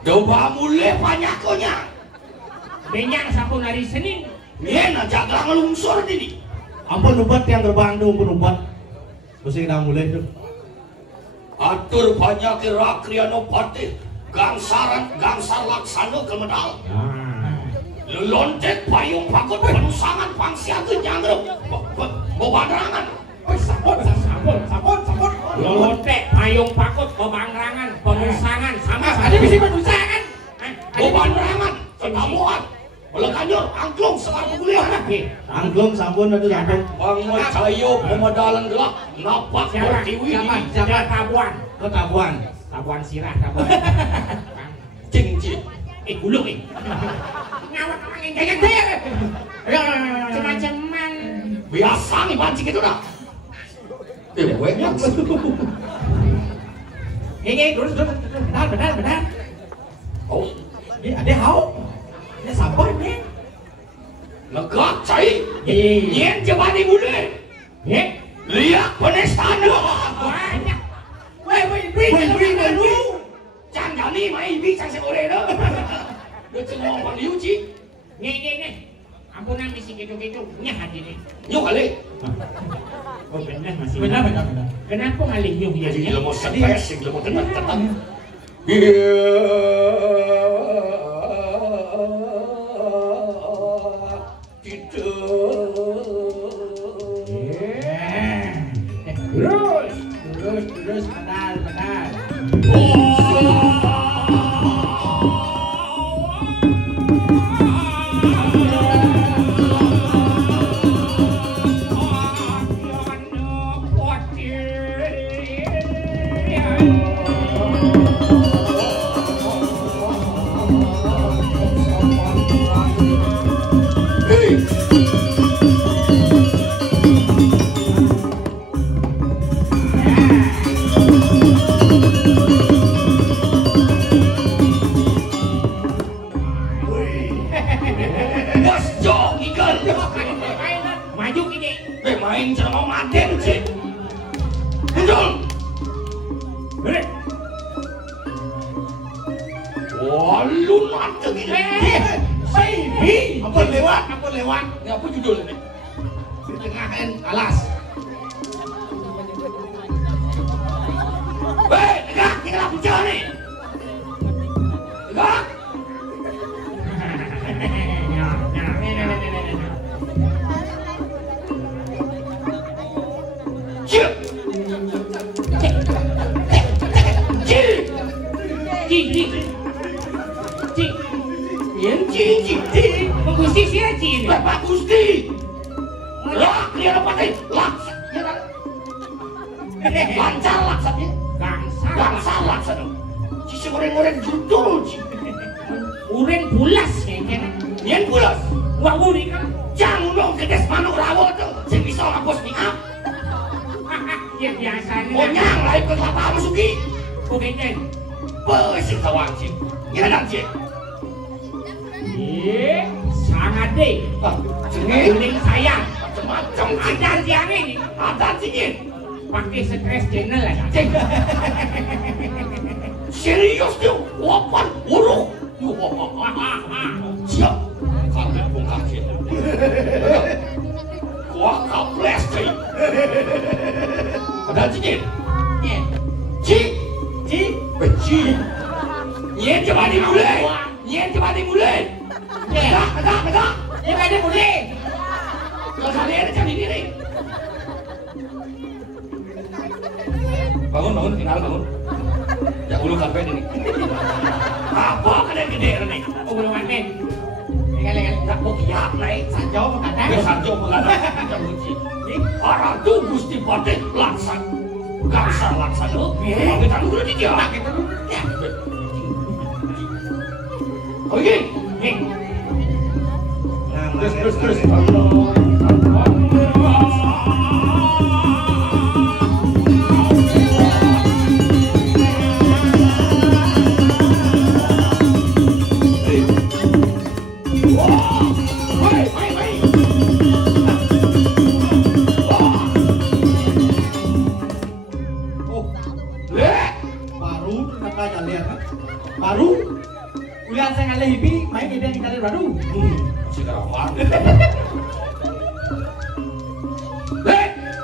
Coba mulai banyakonya. Benyak sampun hari Senin. Yen aja ngelungsur ini. Ampun ubat yang gerbang tuh, ampun ubat. Mesti kita mulai tuh. Atur banyak kira kriano pati gangsar laksana kemedal. Lelontet payung pakut penusangan pangsiakeun nyanggrep. Bebaderangan. Sampun. Lelontet payung pakut bebaderangan, penusangan sama ada bisa penusangan. Bebaderangan, ketamuan. Belakanyur, angklung sekar kuliah. Angklung sampun aduh sampun. Bang Cayo pemedalan gelap napak bertiwi Siapa tabuan? Ketabuan. Tabuan sirah, tabuan. Cing. Gulung ngawak orang yang gagak deh. Cuma-cuman. Biasa nih pancing itu dah. Gue Terus. Benar. Oh, Ini ada hau. Ini sampun nih. negak cai. Nyen jebani mulai. Lihat penestana. Banyak. Wih. Jangan kali main bicara seorang dah. Dia cuma orang liuci. Nih. Ampunan misi gitu-gitu. Nyah hati nih. Nyok kali. Oh benar masih. Benar. Kenapa ngalih nyuh ya? Jadi lemah stres, lemah tenang. Terus benar. Maju ini. Main cara mau maden sih. Muncul. Wah, lu mati gini. Ampun lewat. Ini apa judul ini? Di tengahan alas. Tegak, tinggal bicara nih. Tegak. Cik. Gusti siapa Cik? Bapak Gusti. Lah, dia dapat nih. Laksa. Lancar laksanya. Gangsal laksanya. Cici goreng-goreng judul. Uren bulas ya kan? Nyen bulas. Wah uri kan? Jangan dong kedes manuk rawo tuh. Saya bisa ngapus nih up. Ya biasanya. Monyang lain ke kelapa masuki. Oke kan? Bersih tawang sih. Nyadang sih. Sangat deh. Kuning sayang. Macam-macam. Ada siang ini. Ada sih. Pakai stres channel lah. Serius tuh. Wapan uruk. Siap. Kaget pun kaget. Wah kaples sih. Ada sih. Ci. Nyen coba dimulai. Tegak. Ya ada boleh. Kalau kalian ada jadi diri. Bangun, bangun. Ya ulu karpet ini. Apa kalian gede nih? Oh belum ada. Legal. Tak mau kiak naik. Sanjo mengatakan. Sanjo mengatakan. Orang tuh Gusti Pati laksan. Gangsar laksana. Kita dulu di dia. Oke. Terus. Le makanya lihat kan. Baru kuliah saya ngalih hibi main ide yang kalian baru. Si kerawan.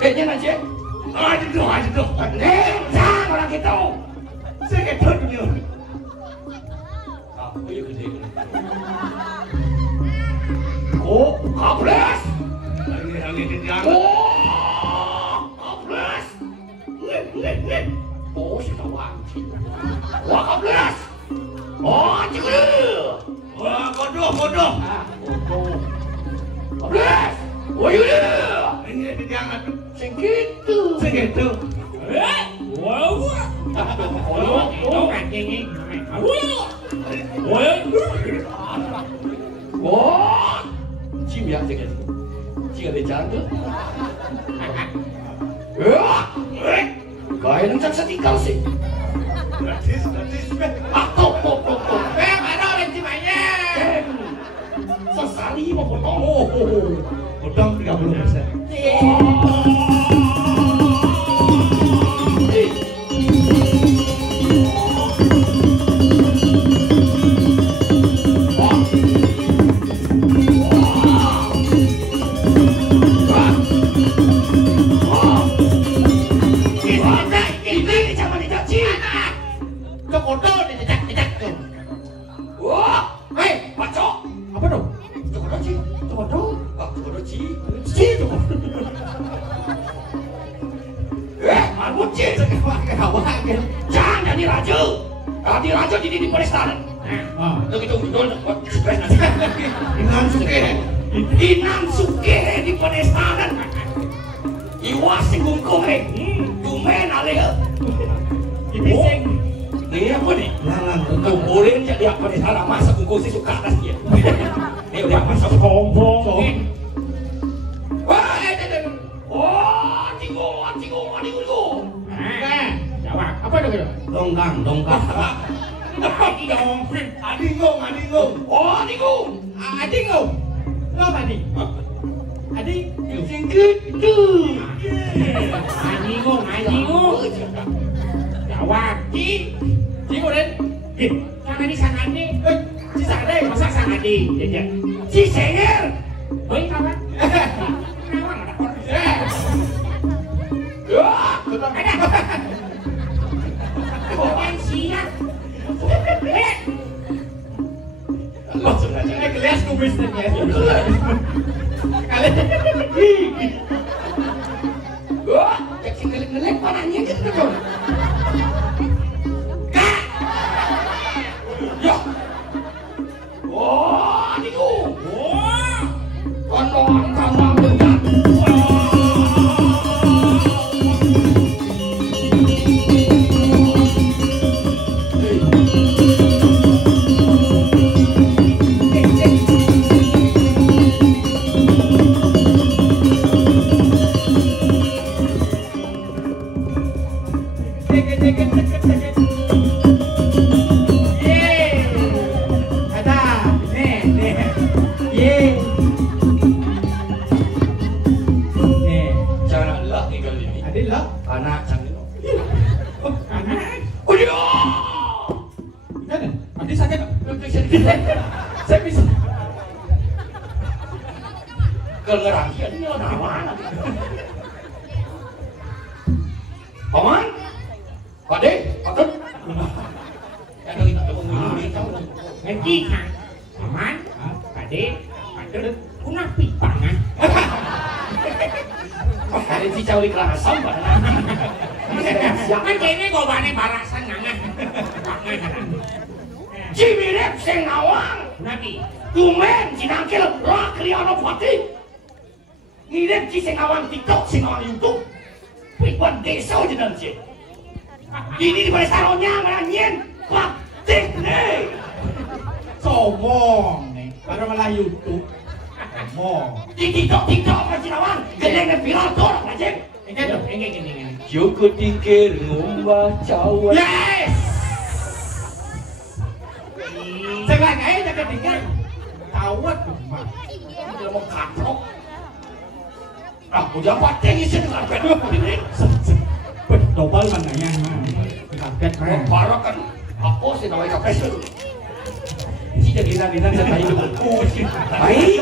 Kayaknya aja. Aduh. Jangan orang gitu. Saya gitu dunia. Apa ya gede? Oh, kaples. Oh, kaples. Nih. Oh, si kawan. Wah, kaples. Oh, cikgu. Wah, bodoh. Kaples. Oh, iya. Ini jangan segitu. Wow. Oh, anjing. Oh, cium ya segitu. Cium ada jantung. Kaya nang saksatikal sih. Gratis. Tok. Mana orang cimanya? Sesali mau potong. Potong 30%. Raja di Palestina. Inang suke di Palestina. Iwas singkungkung Dumen alih. Ibising. Ini apa nih? Untuk boleh jadi apa di sana masa kungkung sih suka atas dia. Ini udah masa sombong. Wah, oh, tinggu. Jawab. Apa itu? Dongkang. Adingung. Oh, adingung. Adingung. Lo Adi? Adi? Gitu. Adingung. Jawab. Ci udah. Sangat nih. Ci sangat. Masa sangat di? Ci senger. Oi kawan. Kawan ada orang. Siap. Kelas kumisnya kali. Wah, cek si ngelek panahnya gitu dong. Kak. Ya. Wah, niku. Wah. Tanam bentar. Saya bisa. Kelerangkian ini ada mana? Paman? Pak De? Patut? Yang lagi tak mengunjungi ini tahu lah. Nanti kan, Paman, Pak De, Patut, kunah pipangan. Hari si cawi kelas sampah. Kan kayaknya gue bane barasan ngangan. Cimirep sing nawang. Nabi. Dumen cinangkil Lakriano Fatih. Ngirep ci sing awang TikTok sing awang YouTube. Pipan desa jeneng ci. Ini di Palestina nganyen Fatih nih. Sombong nih. Baru malah YouTube. Sombong. Di TikTok apa ci nawang gedeng viral torok aja. Ini. Joko tingkir ngumbah cawan. Yes. Sekarang aja jaga tinggal. Tawat mah. Dia mau katrok. Aku dapat isi dengan ini. Dobal mananya mah. Kaget mah. Parah kan. Apa sih namanya kapres itu? Si jadi nang sa tayo dulu. Baik.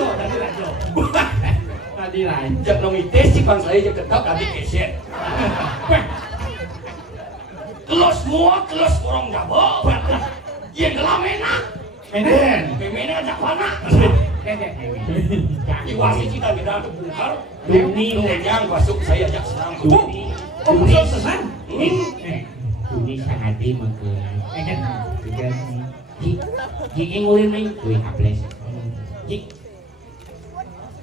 Tadi lain. Jak nong ites si bang saya jak ketap nanti keset. Kelos semua, kelos orang jabo. Yang gelam enak. Menen ajak mana? Iwasi kita kita bongkar. Duni yang masuk saya ajak senang. Oh, belum selesai. Duni sangat dimakan. Jika ngulin main, wih kaples. Jik,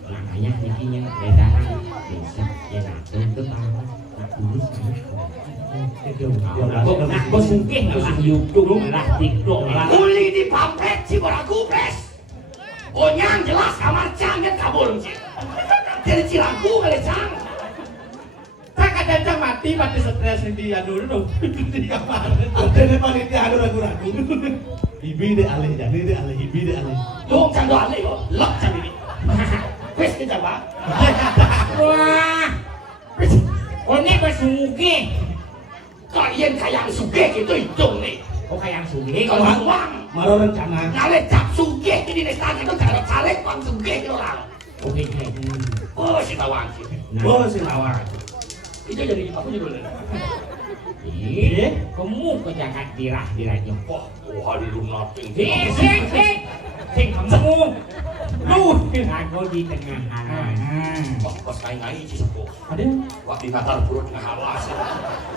makanya nikinya ledaran bisa ya untuk apa? Nak tulis nak bos mungkin lah YouTube lah TikTok lah. Uli di pamflet si beragu pres. Onyang jelas kamar canggih kabur sih. Jadi cilaku kali cang. Tak ada cang mati stres di anu dulu. Di kamar. Ada panitia anu ragu-ragu. Hibi de alih jadi de alih hibi de alih. Dong cang do alih kok, lek cang ini. Wes kita Pak. Wah. Ini bersugi. Kalian kayak suge gitu hitung nih. Oh kayak sugi. Kalau uang, Maro rencana. ngale cap suge ini nih tadi itu cara caleg uang suge itu orang. Oke. Oh si tawang sih. Oh, si lawan. Itu jadi apa juga nih? Kamu kejangan dirajam. Wah, hari lu nothing. Sing kamu. Duh, aku di tengah halan. Wah, pas ngai sih sepuh. Ada? Wah, di natar purut tengah halas.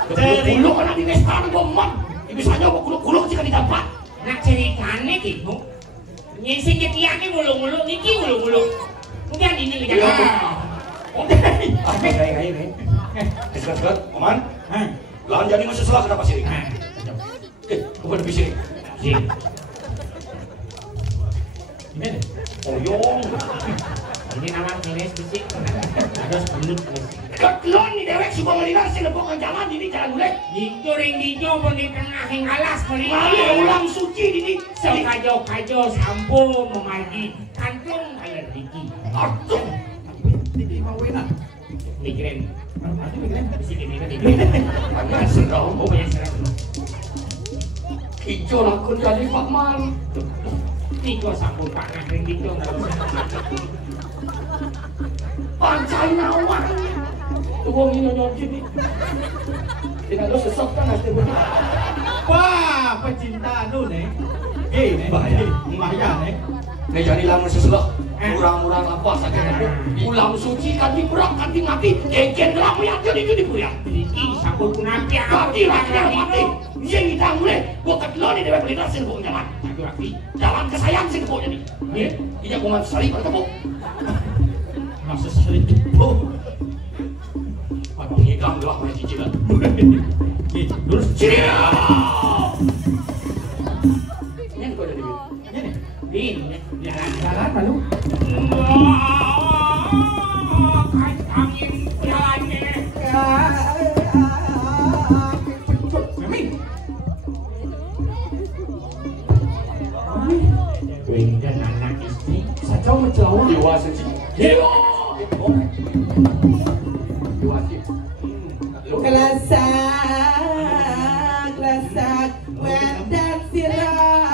Betul-betul kan di nestan bomon. Biasanya kok gulung-gulung jika didapat. Nak ceritane gitu. Nyising ketiake mulu-mulu niki mulu-mulu. Mungkin ini ngejaga. Oke. Ah, ngai nih. Sekat-sekat, Oman. Lahan jadi masuk salah kenapa sih? Kepada bising. Sih. Ini Oyong. Ini nama ngeles bisik. Ada 10 menit. Ketlon nih dewek suka ngelinar sih lepokan jalan ini jalan mulai. Itu ring dijo pun di tengah hing alas pun Mali ulang suci ini. So kajo sampun memargi kantung alergi. Aduh. Tidak mau enak. Migrain. Mati mikirin. Bisik ini kan migrain. Banyak serau. Oh banyak serang. Hijau lakon jadi Pak Man. Tiga sampun pak nah ring dijo nggak bisa. Pancai nawang. Tuwong ini nyonci nih. Tidak ada sesok kan nanti benar. Wah, pecinta anu nih. Nih. Bahaya nih. Nih jadi lamun seselok. Murang-murang apa saja. Ulang suci kan diberak kan mati. Gegen gelang lihat jadi itu dibuyak. Ini sampun kunapi. Mati rakyat mati. Yang kita mulai. Gua ketelon ini dewek belinar sih lebok jalan. Jalan kesayang sih lebok jadi. Ini aku nggak sari bertemu. Masa selingkuh. Abang ikan gelap punya cicilan. Terus Ciri. Ini kau jadi. Ini jalan malu. angin jalannya. Dengan anak istri Sacau mencelawang. Dewa suci. Dewa. Dewa sih. Kelasak wedan sirah.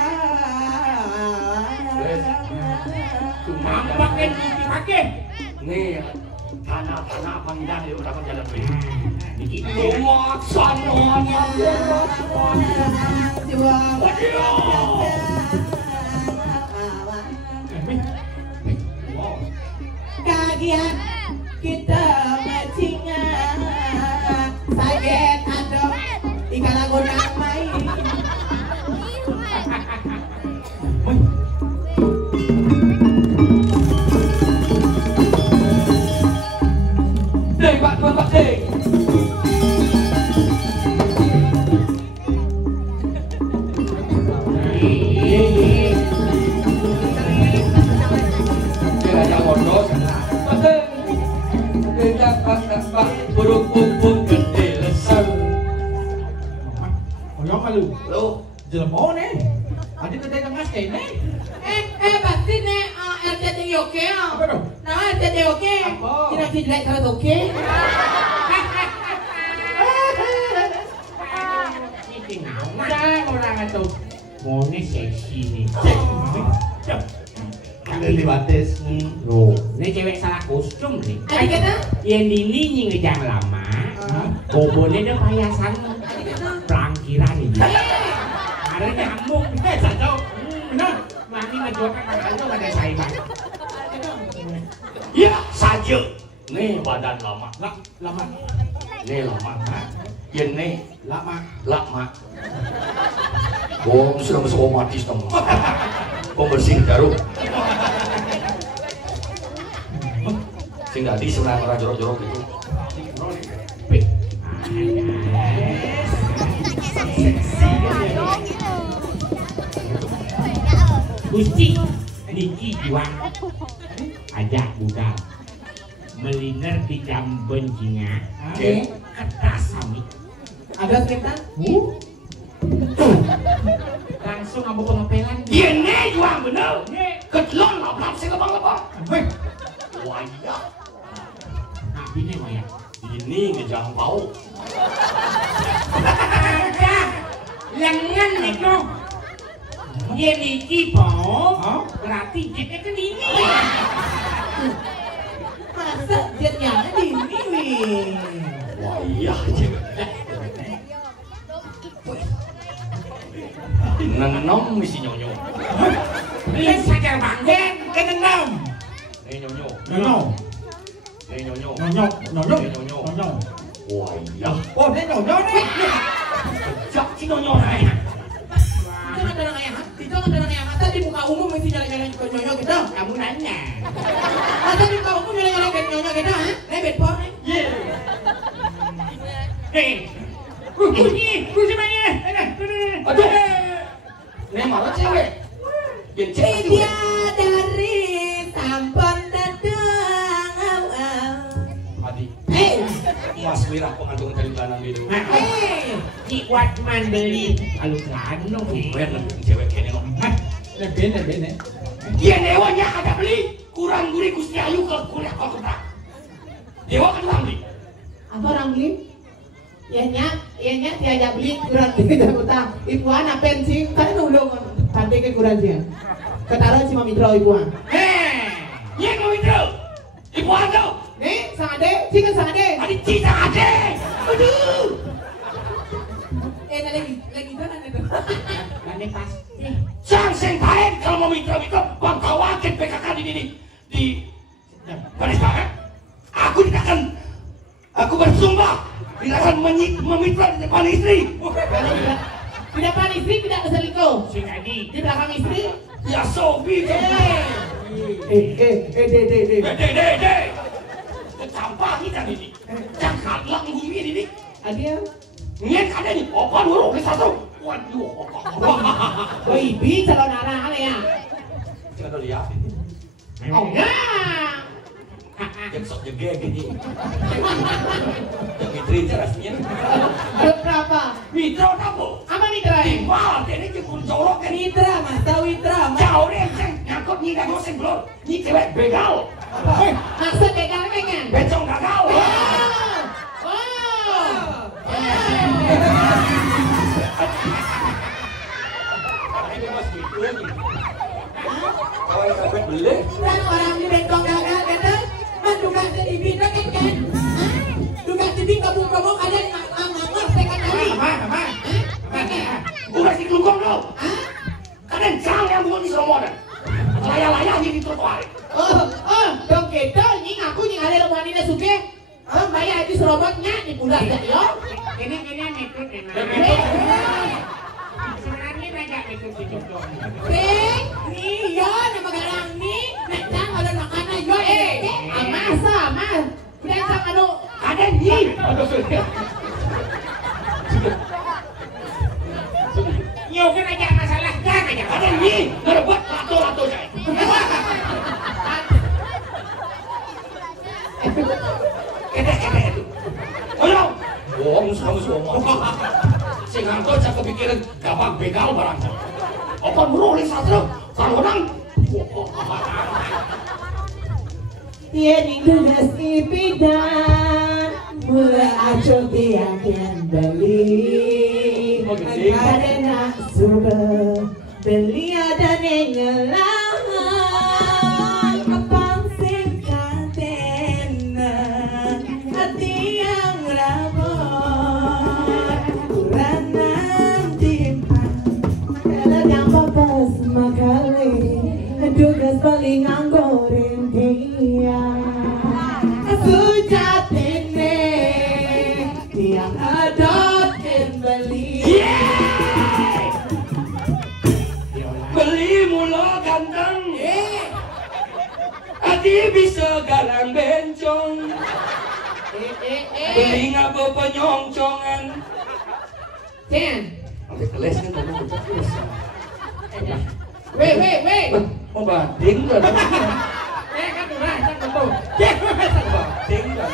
nampak kan dipakai. Nih tanah-tanah panggilan di udah jalan beli. Dikit. Lumot sanonya. Kagian kita macingan saget adem ikan lagu namai. Dek Pak Tuan Pak Dek. Kira yang bodoh sana. Betul. Tidak pas burung pun gede lesar. Oyong malu. Lo Jelmo nih. Adi tadi kengas kayak nih. Pasti nih RCTI oke. Apa dong? Nah RCTI oke. Apa? Tidak jelek kalau oke. sing nawan. Nah, orang itu. Mone seksi nih. Ada di batis. Loh, ini cewek salah kostum nih. Adik kata? Yang ini ngejang lama. Bobone dia payasan. Pelangkiran ini. Ada nyamuk. Satu. Benar. Mami ngejokan tangan tuh ada saingan. Ya saja. Nih badan lama. Lama. Nih lama. Ya nih Lama. lama. Oh, sudah masuk otomatis dong. Pembersih jarum. Sing tadi sebenarnya orang jorok-jorok itu. Gusti, niki juang ajak budal meliner di Jamben Jinga. Oke. Kertas sami. Ada sekitar? Langsung ambo pengepelan. Iya nih juang bener. Ketelon lapap sih lebang-lebang. Wah iya. Nah, ini Maya. Ini ngejang bau. Ada lengan niku. Ye niki bau. Berarti jetnya kan ini. Masa jetnya di sini? Wah iya cewek. Nenom misi nyonyo. Ini sajar banggen kenenom. Nih nyonyo. Nyonya. Nih nyonyo. Nyonya. Nyonya. Nih nyonyo. Nyonya. Wah iya. Oh, dia nyonya nih. Jak si nyonyo saya. Itu kan orang ayah. Itu kan orang ayah. Masa di muka umum mesti nyala-nyalain ke nyonyo gitu? Kamu nanya. Masa di muka umum nyala-nyalain ke nyonyo gitu? Ha? Lebet po? Hei. Kunci mana? Aduh. Nih malah cewek. Yang cewek itu. Dari sampon datang. Adi. Hei. Mas Wira pengantung dari tanam itu. Hei. Ki kuat mandeli alus lano. Bener cewek kene loh. Lebih. Dia dewanya ada beli. Kurang gurih Gusti Ayu ke kuliah kau ketak. Dewa kan orang beli. Apa orang beli? Ianya tiada beli kurang tidak utang. Ibuan apa penting kan nulung tadi ke kurang dia. Ketaruh si Mitra ibuan. Yang mau itu. Ibu ada. Nih, sang ade, cikan sang ade. Adi cita ada. Aduh. Lagi mana itu? Lane pasti. Sang sengkain kalau mau mitra-mitra bang kawakin PKK di Panis Barat. Aku aku bersumpah tidak akan memitra di depan istri. Di depan istri tidak berselingkuh. Sing adi. Di belakang istri. Ya sobi. Dede. Campah kita ini. Jangan lang bumi ini. Adia. Nyen kada ni opa dulu ke satu. Waduh. Woi, bi calon arah ya. Kita dah lihat. Oh ya. Yang sok jege gini. Yang mitri rasanya. Berapa? Mitra apa? Apa mitra? Timbal, ini jepun jorok kan. Mitra, mas tahu mitra. Jauh deh, ceng. Nyangkut ni dah goseng belum. Ni cewek begal. Maksud begal pengen. Becong gagal. Ini mas gitu lagi. Kawan kawan beli. Dan orang di bengkong gagal kata, menduga jadi bina kan? Duga jadi kamu ada ngamar tekan kali. Bukan si kelukong kau. Kadang jang yang bukan di Seromodan. Layak-layak di trotoar. Dong kita ni aku ni ada rumah ni suke. Bayar di serobotnya di bulan yo. Ini metode enak. Sebenarnya banyak metode jodoh. Iya, nama garang ni. Nak ada makanan yo masa. Udah sama do. Ada ni. Yo kan aja masalah kan aja. Ada ni. Ngerebut lato-lato saya. Kete itu. Ayo. Bohong kamu semua. Sing ngantor saya kepikiran gampang begal barang. Apa merulis satu? Kalau orang Tiada tugas ibidan, mula acung tiang beli. mau gede. Karena suka beli ada nengelang apa sing katena hati yang rabot kurang nanti kalau yang papas makali tugas paling anggorin dia sujatine yang adot beli Beli mula ganteng. Adi bisa galang bencong. Beli ngapa penyongcongan. Ten. Oke, keles kan tadi udah keles. Weh. Mau banding kan? Kan murah, kan betul. Banding kan?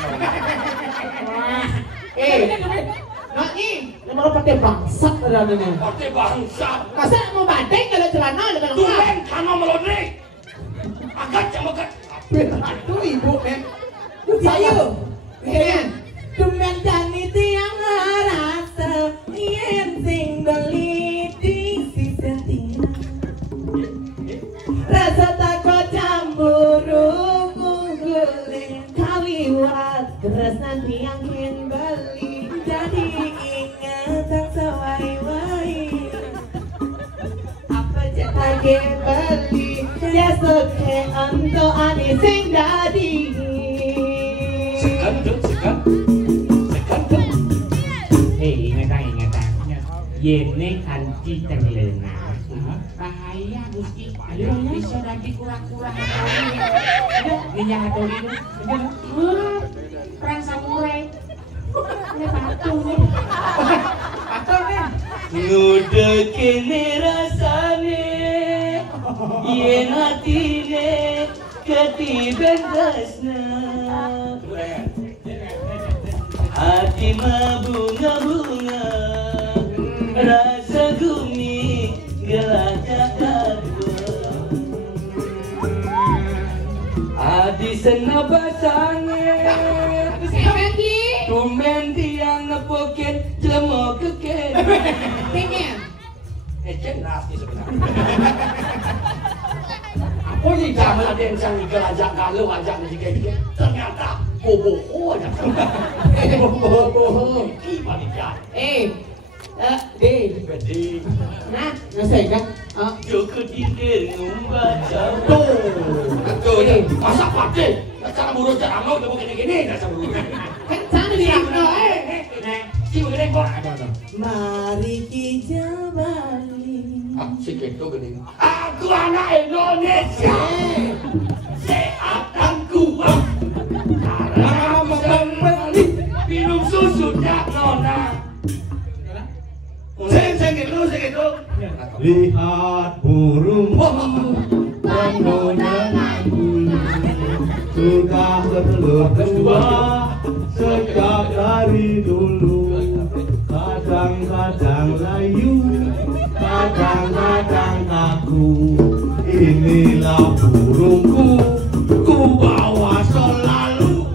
Nah ini, mau pakai bangsat ada nih. Pakai bangsa. Masa mau banding kalau celana dengan Tulen karena melodri. Agak cemokat. Aduh ibu Sayu. Tumen jani tiang rasa yen sing beli di sisi rasa takut cemburu guling kaliwat terus nanti yang ingin beli jadi ingat tak sewai-wai apa lagi beli ya suke untuk ani sing dadi Sekan. Ingat. Yene kanci terlena. Bahaya Gusti. Ayo bisa lagi kurang-kurang. Dia atau itu. Perang samurai. Ini patung nih. Patung nih. Nuda kene rasane yen hatine ketiban tresna hati mabunga-bunga rasa gumi gelagak adi senabasange tumen tiang nepoken jelemo keken jelas ni sebenarnya apa ni jangan ada yang sang gelajak kalau ajak ni sikit ternyata bobo aja bobo iki panitia Bedi nah ngasih kan Joko dikir ngumbaca Tuh masa pade cara buruk cara mau udah begini-gini rasa buruk kan sana bilang si begini kok mari kita balik sikit tuh gini aku anak Indonesia sehat dan kuat karena membeli minum susu dak nona saya gitu Lihat burung menggunakan bulu sudah bertelur dua sejak dari dulu. Kadang-kadang layu, kadang-kadang aku. Inilah burungku, ku bawa selalu.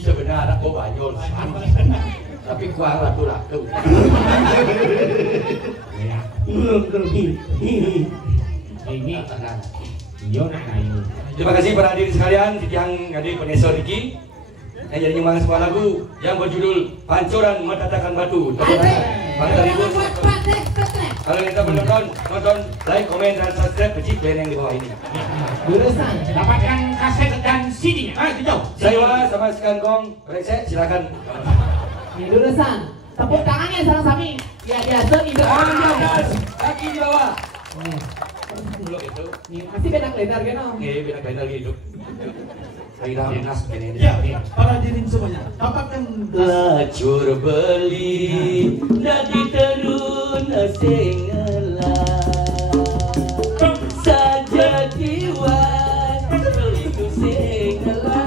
Sebenarnya kok banyol tapi kuang ratu-ratu Ini iya nak ini. terima kasih para hadirin sekalian yang hadir peneso Riki yang jadi nyumbang sebuah lagu yang berjudul Pancuran Metatakan Batu. Kalau kita menonton, like, komen, dan subscribe pecik band yang di bawah ini. Jurusan Dapatkan kaset dan CD-nya. Saya sama Sekangkong, Reksek, silakan. jurusan tepuk tangannya salah sami ya biasa itu Kaki di bawah. Belum itu. masih beda letter kan Beda beda gitu. Akhirnya dinas ini. Ya, para hadirin semuanya, dapatkan Lacur beli dari terun sengela saja diwan itu sengela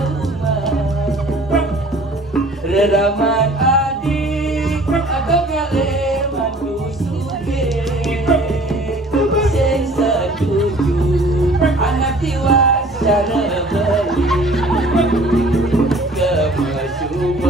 reraman adik atau kale mantu suge sing setuju anak tiwas cara beli kemasukan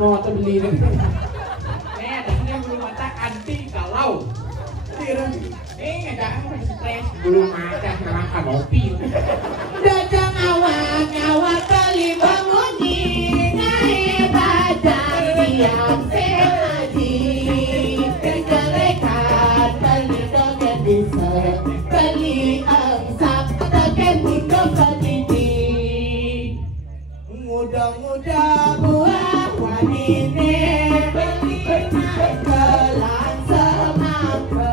Mau terbeli nih. Dasarnya belum mata anti galau. Ngajak stres belum ada makan kopi. Datang awak kali bangunyi naik badan tiang sehaji kejelekan beli dogen bisa beli angsak dogen hingga petiti muda-muda buah wanine beli kelan semangka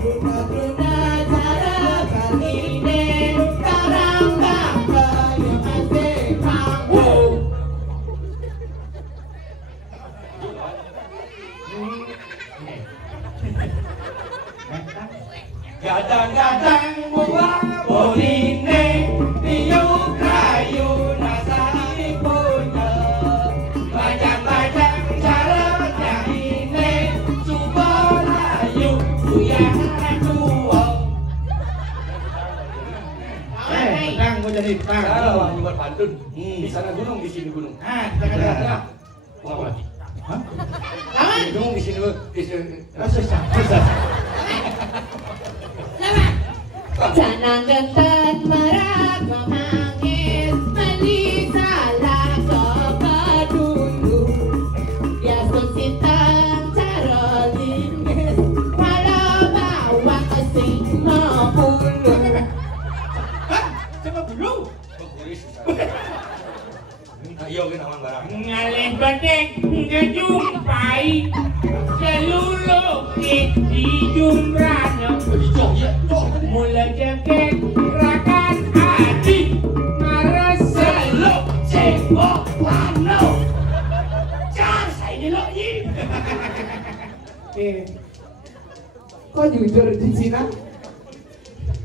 guna-guna cara kaline karang bangga yang masih kamu Gadang-gadang buah boline tiup kayu nasari punya bajang-bajang caranya ini subah layu buyang tua. Pedang mau jadi pedang. Cara wah buat pantun. Di sana gunung, di sini gunung. Tengah-tengah. Mau apa lagi? Hah? Di gunung di sini. Susah. Jangan gentet merak memangis Meli salah kepedulu Ya susitang cara limis Walau bawa kesing mabulu Coba dulu. Ayo kita aman barang. Ngalih bedek ngejumpai seluluh di jumrahnya mulai jengkek rakan hati mareselok Cengkok pano. Jangan saya ini lo ini. Kok jujur di Cina?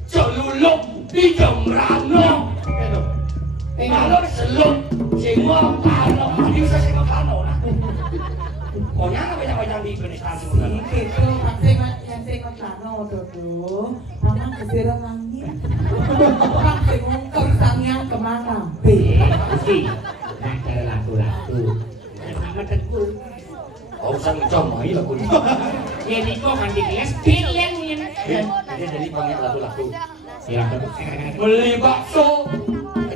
Celuluk di jemrano. Kalau seluk cengkok pano. Ini bisa cengkok pano lah. Pokoknya banyak-banyak di Indonesia sebenarnya. Itu pasti yang saya kano tuh Mama kesirang langit Pasti ngungkap sangyang kemana Pasti ada lagu-lagu sama tegul Oh, usah ngecomai lagu ini. jadi kok mandi kelas pilihan Jadi banyak lagu-lagu. silakan Beli bakso.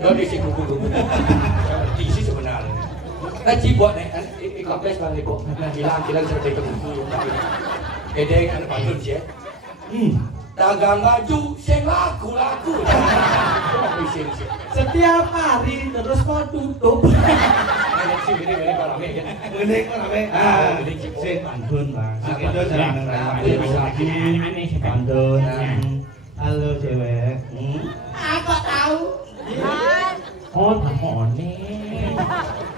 Dari si kuku-kuku. Isi sebenarnya. Kaji buat nih, ikapes bang ibu. Hilang seperti itu. Kedeng ada pantun sih. Dagang baju, sing laku-laku. Setiap hari terus mau tutup. Ini parame ya. Ini rame. Sing pantun, Bang. Sing itu jarang lagi. Aneh sih Pantun. Halo cewek. Apa tahu? Oh, tamone.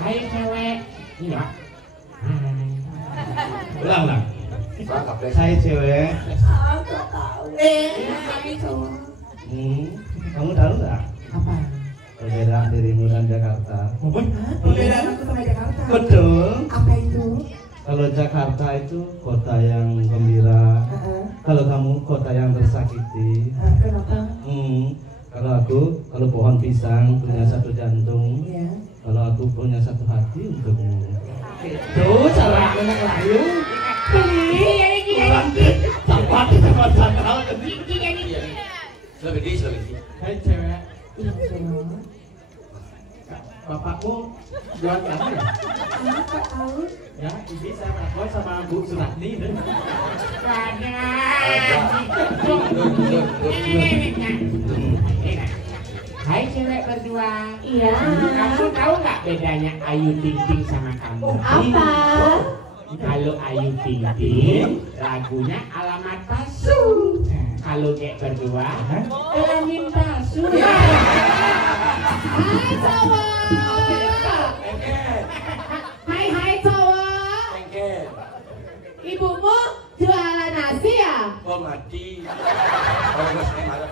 Hai cewek. Ini Pak. Ulang. Saya Hai cewek. Hai cowok. Kamu tahu nggak Apa? perbedaan dirimu dan Jakarta? Perbedaan aku sama Jakarta. Betul. Apa itu? Kalau Jakarta itu kota yang gembira. Kalau kamu kota yang tersakiti. Kenapa? Kalau pohon pisang punya satu jantung. Iya. Kalau aku punya satu hati untukmu. Itu cara anak layu. Sahabat sama sandal. Selagi. Hai cewek. Iya, cowok. Bapakmu jual apa ya? Kenapa tahu? Ya, ini saya pernah sama Bu Suratni deh. Hai cewek berdua. Iya. Kamu tahu nggak bedanya Ayu Ting Ting sama kamu? Apa? Kalau Ayu Ting Ting lagunya Alamat Palsu. Kalau Gek berdua Kelamin Palsu. Hai cowok. Hai cowok. Ibumu jualan nasi ya? Oh mati. Kalau nggak saya marah.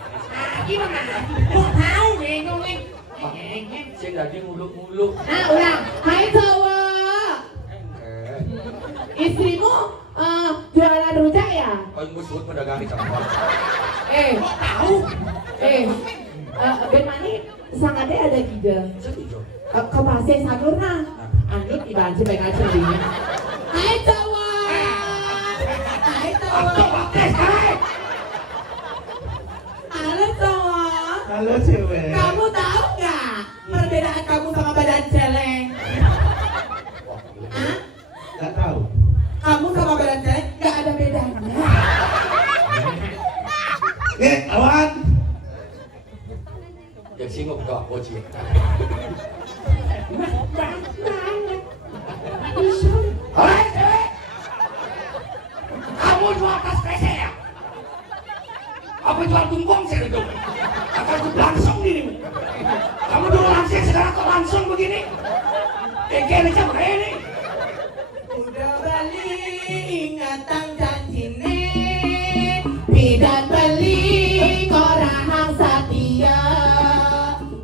Gimana? Mau tahu bingungin. Saya tadi muluk-muluk. Nah, ulang. Hai cowok. Istrimu jualan rujak ya? Kau yang musuh pedagang di Jakarta. Kok tahu? Ben mani sangade ada tiga. Setuju. Kau pasti salurna. Anut ibanci baik aja dirinya. Hai cowok. Hai cowok. Halo cowok. Halo cewek. Kamu tahu nggak perbedaan kamu sama badan celeng? Hah? Nggak tahu. Kamu sama badan celeng nggak ada bedanya. Lawan. Yang singgung ke aku sih. Hai, cewek. Kamu jual tas kresek ya? Apa jual tumpong sih itu? Akan itu langsung dirimu. Kamu dulu langsung, sekarang kok langsung begini? Kayaknya macam ini. Udah balik ingatan janjine, bidan balik orang hang setia,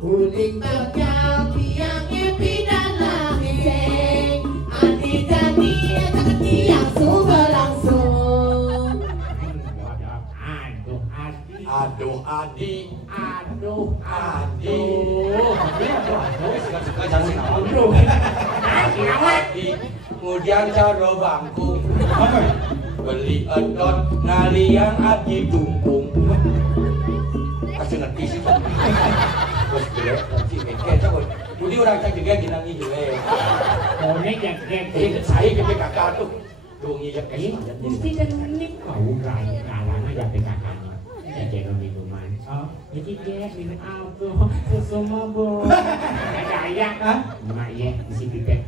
uling bakal tiangnya bidan langsing, adi janji tak tiang suka langsung. Aduh adi. Aduh, Adi. Aduh. Suka jangan ngawur. Adi. Kemudian cara bangku. Beli edot ngalian Adi tumpung. Kasih ngerti sih. Terus dia nanti kayak coba. Jadi orang cak juga gini juga. Pokoknya jaget. Saya ke PKK tuh. Tuh ngijak Ini kasih. mesti kan ini kau kalangan ya PKK-nya. Ya jangan minuman. Jadi dia minum apa? Susu mabuk. Ada ayam. Mak ya isi pipet.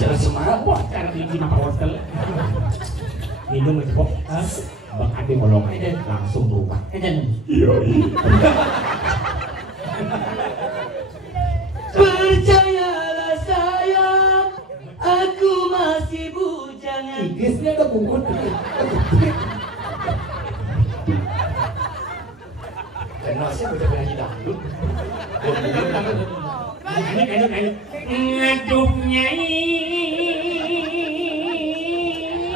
Jangan semangat. Wah, cara biji apa wortel? Minum itu kok. Bang Ade ngolong aja langsung berubah. Iya. Percayalah sayang, aku masih bujangan. Inggrisnya udah bungut. Karena saya baca penyanyi dangdut. Aduh. Ngaduh nyai.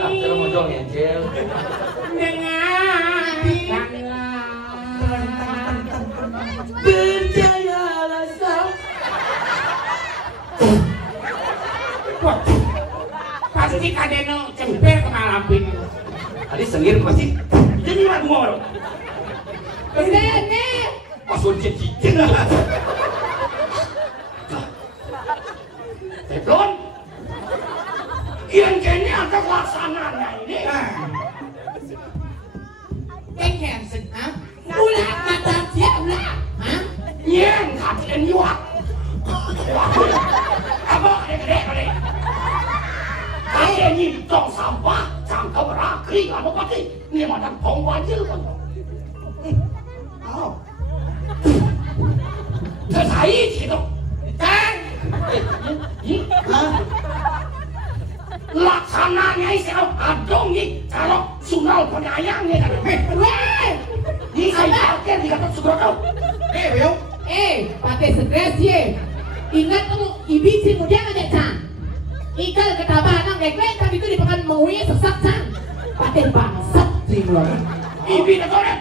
Ah, kalau mau dong ya, Cel. Percayalah sayang. Pasti kadeno cemper ke Malampin. Tadi sengir pasti. Jadi lagu mau. Berdene. Pasun cicit. Teplon. Ian kene ada pelaksananya ini. Hansen, ha? Ulah kata siapa? Ha? Nyen kapten yuak. Apa gede kali? Kaya ni tong sampah, cangkap rakri, apa pati? Ni macam tong banjir kan? Oh. Saya Said gitu. Kan? Laksananya sekarang adong nih kalau sunal penyayangnya kan. Ini saya akhir dikata Sugroto. Beo. Pakai stres ye. Ingat kamu ibi si muda ngajak can. Ikal ketabahan nang geklek kan itu dipakan menguyi sesak can. Pakai bangsat sih lo. Ibi na tore.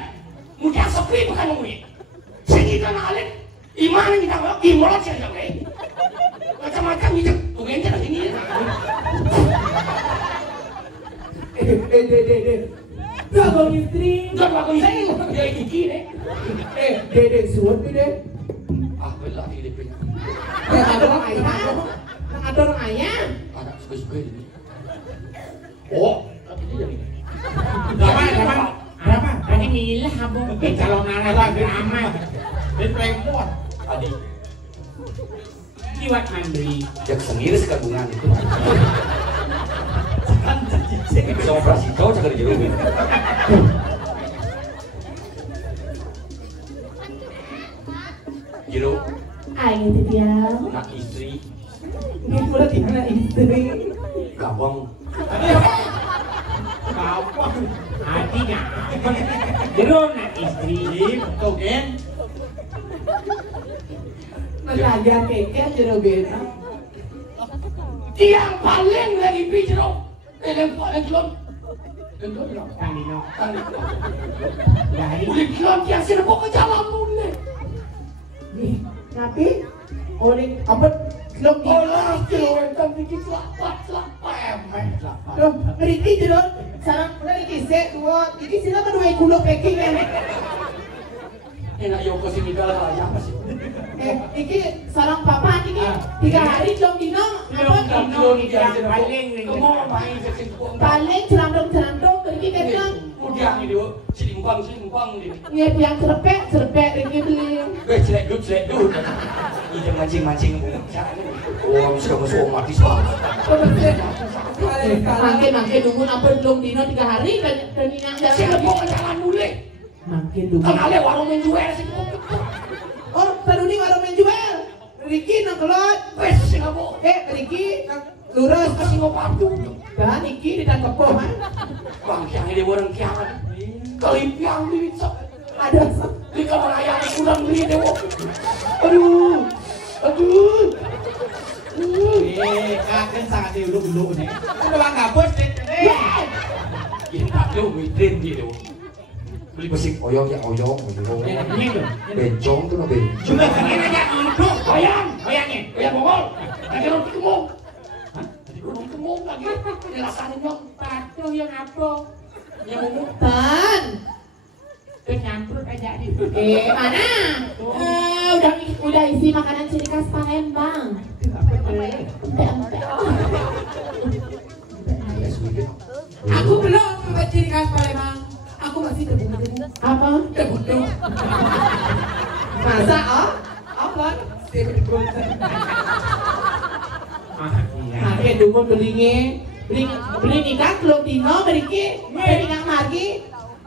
Muda sepi bukan menguyi. Sehingga ngalin iman kita nggak imolot sih yang lain. Macam-macam gitu. Tungguin aja lagi nih. Gabung istri. Enggak bagus saya. Ya gigi deh. Dede suat nih deh. Ah belah ini punya. Ada orang ayam. Ada orang ayam. Anak suka-suka ini. Oh, tapi dia ini. Berapa? Tadi milah abang. Calon arah lagi aman. Dia playboy. Adi, Kiwat mandiri. dia kesengir sekandungan itu. Kan jadi. Bisa operasi kau cakap jeruk. Jeruk, Ayo dia. nak istri, Ini pula tinggal istri. gabang. Apa? Hati nggak? Jeruk nak istri. Betul kan? Mengajar keke jeruk beda. Yang paling lagi jeruk. Yang paling kelon. Kelon lah. Tadi no. Dari. Udah kelon yang sini bawa ke jalan mulai. Nih, tapi orang apa belum di Allah, kelon kan bikin selapat. Loh, beriti jeruk. Sarang udah dikisih dua. Dikisih apa dua kulo packing ya? Enak yoko sini kalah aja sih. Iki sarang papa iki 3 hari belum dino. Apa? Kamu main seksi kuang. Paling cerandong pergi kan. Udah ini dia, selimpang dia. Nggak yang cerpek ini beli. Celek dulu. Ini mancing. Oh, sudah masuk mati semua. Makin nunggu apa belum dino 3 hari dan inang Sini jalan. bawa ke jalan mulai. Makin nunggu. Kenalnya warung menjual sih. Oh, tadi ini warung menjual. Ricky nang kelot. Wes sih nggak mau. Ricky nang lurus. Kasih ngopatu. Dan Iki ditangkap kok, man. Bang kiang ini orang kiangan. Kelimpiang di bisa. Ada. Di kamar ayam kurang beli dewo. Aduh. Kakek sangat diuluk-uluk nih. Kan bang gabus deh. Ini tak lu mitrin gitu. Beli besi oyong. Bencong tuh bencong. Ini aja duduk. Oyangnya Mongol. Lagi roti kemung. Roti kemung lagi. Dirasain dong. Patuh yang apa? Yang ngomong. Tan. Penyamprut aja di. Mana? Udah isi makanan ciri khas Palembang. Empek. Aku belum coba ciri khas Palembang. Aku masih debu. Apa? Debu. Masa Apa? Debu. Pakai dulu beli nikah belum dino beriki beli nikah margi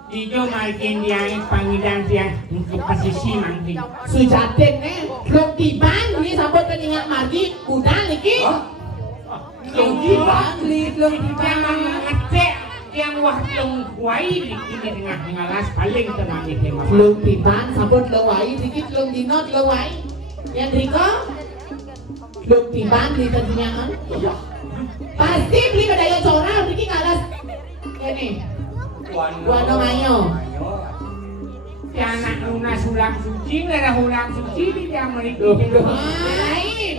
Dijo makin dia panggilan dia untuk posisi mangki. sujatin belum tiban beli sampai ke nikah margi udah niki Belum tiba. Belum Jangan ngecek yang wahlung wai di tengah las paling tenang di tema. belum tiban sampai lewai dikit belum dino lewai yang Riko belum tiban beli tentunya pasti beli bedaya coral dikit ngalas ini Guano Mayo. Si anak lunas hulang suci, nggak ada hulang suci di Amerika. Hai,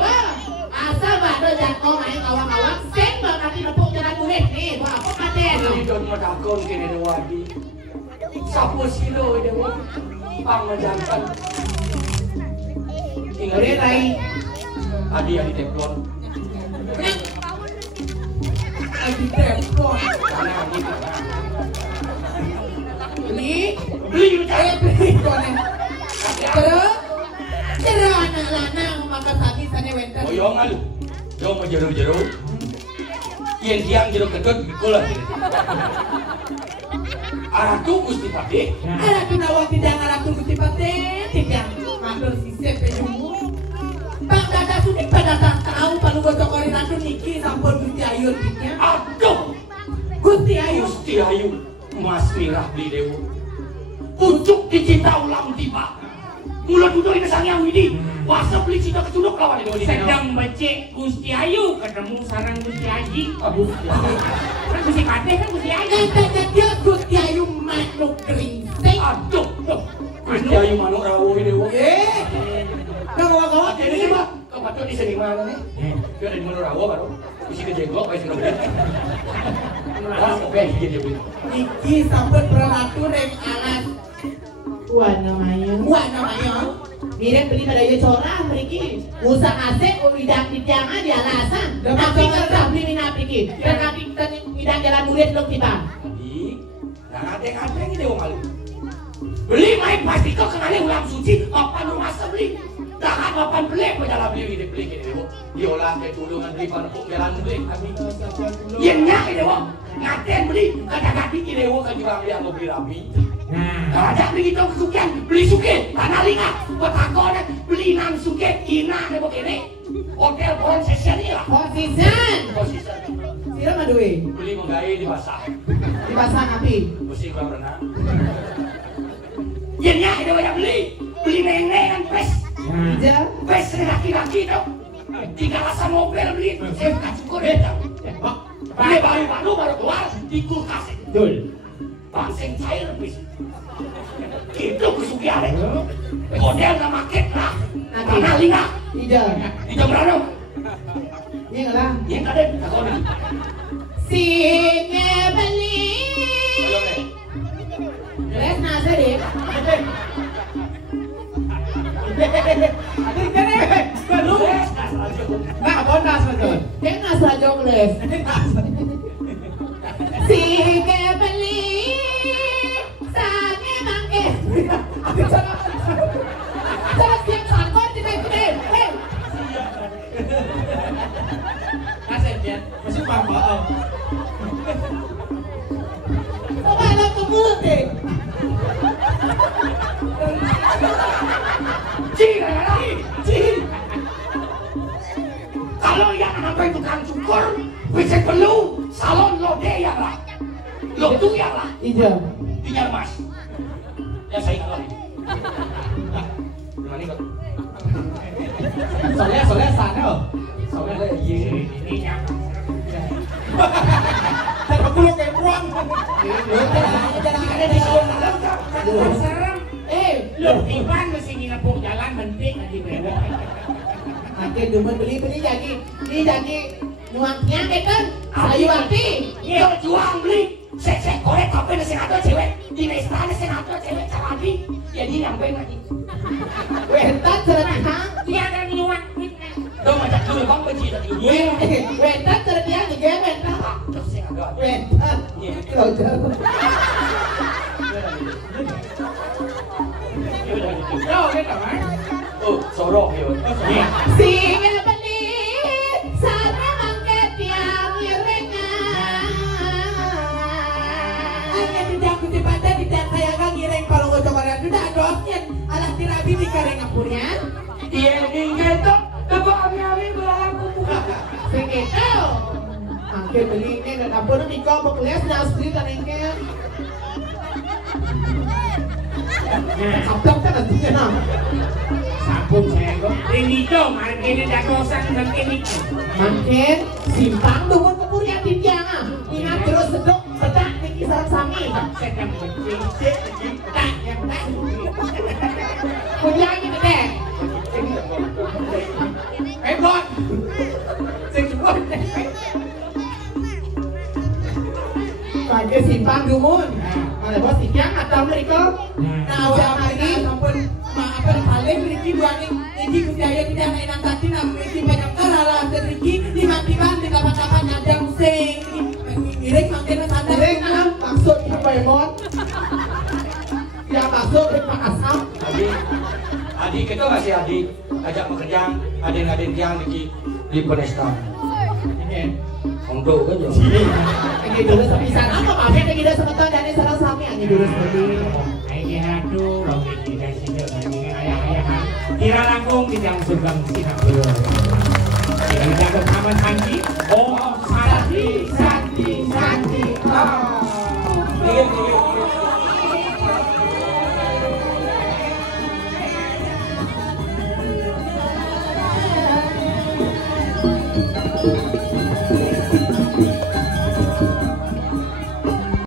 asal bado jatuh main awak-awak sen bang nanti nepuk jalan kulit nih, wah apa katen? Ini don medakon kini dewadi. Sapu silo dewa. Pang menjantan. Tinggal Udah Rai, Adi teflon. Lagi telepon. beli Beli Beli kone. Terus anak lanang maka tadi sana wenten. Oyongan lu. Yo mau jeruk. Yang tiang jeruk kedot bikulah. Arah tuh Gusti Pade. Ada tunawa tidak ngarap tunggu tiba tidak matur sisip penyumbu. Wali Ratu niki sampun Gusti Ayu diknya. Aduh, Gusti Ayu. Gusti Ayu, Mas Mirah beli dewa. Pucuk dicinta ulang tiba. Mula duduk ini sang yang ini. Wasa beli cinta kecunduk lawan ini. Sedang becek Gusti Ayu ketemu sarang Gusti Haji. Aduh, Kan Gusti Pate kan Gusti Haji. Dia Gusti Ayu manuk geringsing. aduh, Gusti Ayu manuk rawuh ini. Nang gawat Jadi sih Pak, kau di sini mana nih? Dia ada di mana rawuh baru. Isi kejenggok, isi kejenggok. Wah, oke, gini dia. Iki sampun peratu reng alas. Wan namanya. Mirip beli pada yo corah mriki. Usah asik udah dijangan di alasan. Tapi kerja beli minat mriki. Rekati tidak jalan duit belum tiba. Jadi, ada ini dewa malu. Beli main pasti kau kenali ulam suci, apa nu masa beli? Tahan apa beli pada beli ini beli ini dewa. Diolah ke tulungan beli panepuk jalan beli. Yennya ini dewa. Ngaten beli kata-kata ini dewa kan juga beli anu beli rapi. Nah, Ada beli kita kesukian, beli suke, tanah linga, petakon beli nang suke, ina dewa kene. Hotel pohon sesian lah. Posisian. Posisi Sira maduwe. beli menggai di basah. Di pasang api. Mesti kolam renang. Yennya ini dewa yang beli nengengan pes. Ija. Pes laki-laki tau. 3 rasa mobil beli, saya bukan syukur ya tau. Beli baru keluar di kulkas. betul. Pangseng cair bis. Itu kesugihan itu. Model nggak maket lah. Tanah linga. Ija. Di jam berapa? Iya lah. Yang kadang takut nih. Sine beli. Ayo deh. Les nasa deh. Adik kene. Baru. Nah, bonas betul. Dia nasa jong les. Sine beli. Sane mangke. Terus dia sangkut di sini. Kasih dia. Masih paham. Coba lo ke mulut deh. Kalau yang sampai tukang cukur, bisa perlu salon lode ya lah, lodu ya lah, Ija. dinyar mas. Ya saya kalah. Gimana kok? Soalnya sana oh. Soalnya iya. Ini yang Dan aku lo kayak ruang. Ada di salon dalam kan? serem. Lu Ivan mesti nginepuk jalan mentik nanti bewok. Makin demen beli jadi nuangnya kan sayu arti. Yo juang beli. Sek korek kafe nasi ngatur cewek di istana nasi ngatur cewek carabi. Jadi nyampe lagi. Wentat ceritang. Dia ada nyuak. Dong macam dulu bang benci tadi. Wentat ceritang juga wentat. Terus saya agak. Wentat. Kalau jauh. Yo, kita mah. Oh, sorok yo. Singa beli sana mangke tiang irengan. Hanya tidak kuti pada tidak saya kan ngireng kalau ngocok orang itu dah dosnya alah tirabi di kareng apurnya. Iya ingin tuh ami berlaku buka. Sing itu. Mangke beli ini dan ampun Niko bekeles dan asli kan ini. Kaplang kan nantinya nam. Sampun saya kok. Ini dong, hari ini dah kosan dan ini. Makin simpang dulu kepurian di tiang. Ingat terus sedok sedak di kisaran sami. Sedang becek. Tak yang tak. Kuliah ini gede. Bot. Sing sebut. Pakai simpang dumun. Ada bos tiang atau mereka. Nah, awal lagi sampun maafkan paling Riki buani Riki kudaya tidak enak tadi nam Riki banyak karalah dan Riki tiba-tiba di kapan-kapan ada sing mirip makin sana Sering am maksud ke Paimon. Ya masuk ke Pak Asam. Adik kita masih adik ajak pekerjaan adik-adik yang di Penesta. Untuk kan ya. Ini dulu sepisan apa maafnya kita sebentar dari sarang sami ini dulu seperti. Ayo hatu, lo kita sini ayah-ayahan. Kira langkung tidak surga mesti nak belum. Kita bersama Sanji. Oh,